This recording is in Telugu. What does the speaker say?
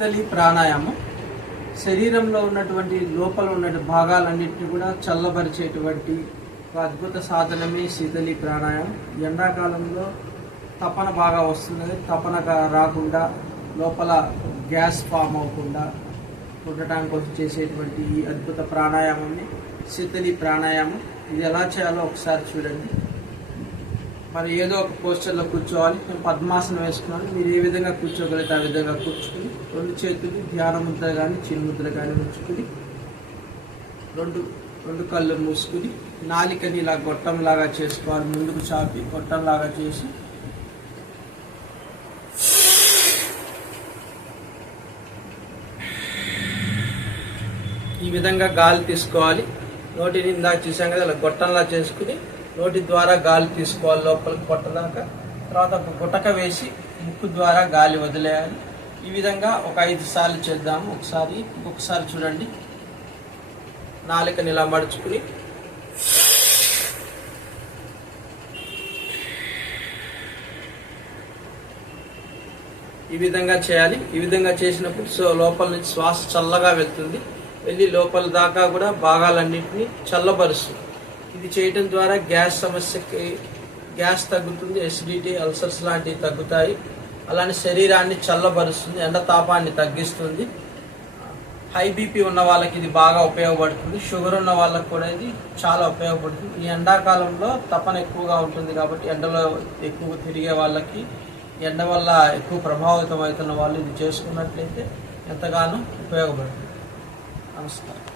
శీతలి ప్రాణాయామం శరీరంలో ఉన్నటువంటి లోపల ఉన్న భాగాలన్నింటినీ కూడా చల్లబరిచేటువంటి ఒక అద్భుత సాధనమే శీతలి ప్రాణాయామం. ఎండాకాలంలో తపన బాగా వస్తుంది తపన రాకుండా లోపల గ్యాస్ ఫామ్ అవ్వకుండా ఉండటానికి కోసం చేసేటువంటి ఈ అద్భుత ప్రాణాయామంని శీతలి ప్రాణాయామం. ఇది ఎలా చేయాలో ఒకసారి చూడండి. మరి ఏదో ఒక పోస్టర్లో కూర్చోవాలి. నేను పద్మాసనం వేసుకున్నాను. మీరు ఏ విధంగా కూర్చోగలిగితే ఆ విధంగా కూర్చుకుని రెండు చేతులు ధ్యాన ముద్ర కానీ చిన్న ముద్ర కానీ ఉంచుకుని రెండు రెండు కళ్ళు మూసుకుని నాలికని ఇలా గొట్టంలాగా చేసుకోవాలి. ముందుకు చాపి గొట్టంలాగా చేసి ఈ విధంగా గాలి తీసుకోవాలి. నోటిని ఇందాక చూసాం కదా ఇలా గొట్టంలా చేసుకుని నోటి ద్వారా గాలి తీసుకోవాలి లోపలికి పొట్టదాకా తర్వాత ఒక గుటక వేసి ముక్కు ద్వారా గాలి వదిలేయాలి. ఈ విధంగా ఒక ఐదు సార్లు చేద్దాము. ఒకసారి ఒకసారి చూడండి. నాలుకని ఇలా మడుచుకుని. ఈ విధంగా చేయాలి. ఈ విధంగా చేసినప్పుడు సో లోపల నుంచి శ్వాస చల్లగా వెళ్తుంది. వెళ్ళి లోపల దాకా కూడా భాగాలన్నింటినీ చల్లబరుస్తుంది. ఇది చేయటం ద్వారా గ్యాస్ సమస్యకి గ్యాస్ తగ్గుతుంది ఎసిడిటీ అల్సర్స్ లాంటివి తగ్గుతాయి. అలానే శరీరాన్ని చల్లబరుస్తుంది ఎండ తాపాన్ని తగ్గిస్తుంది. హై బీపీ ఉన్న వాళ్ళకి ఇది బాగా ఉపయోగపడుతుంది. షుగర్ ఉన్న వాళ్ళకి కూడా ఇది చాలా ఉపయోగపడుతుంది. ఈ ఎండాకాలంలో తపన ఎక్కువగా ఉంటుంది కాబట్టి ఎండలో ఎక్కువ తిరిగే వాళ్ళకి ఎండ వల్ల ఎక్కువ ప్రభావితం అవుతున్న వాళ్ళు ఇది చేసుకున్నట్లయితే ఎంతగానో ఉపయోగపడుతుంది. నమస్కారం.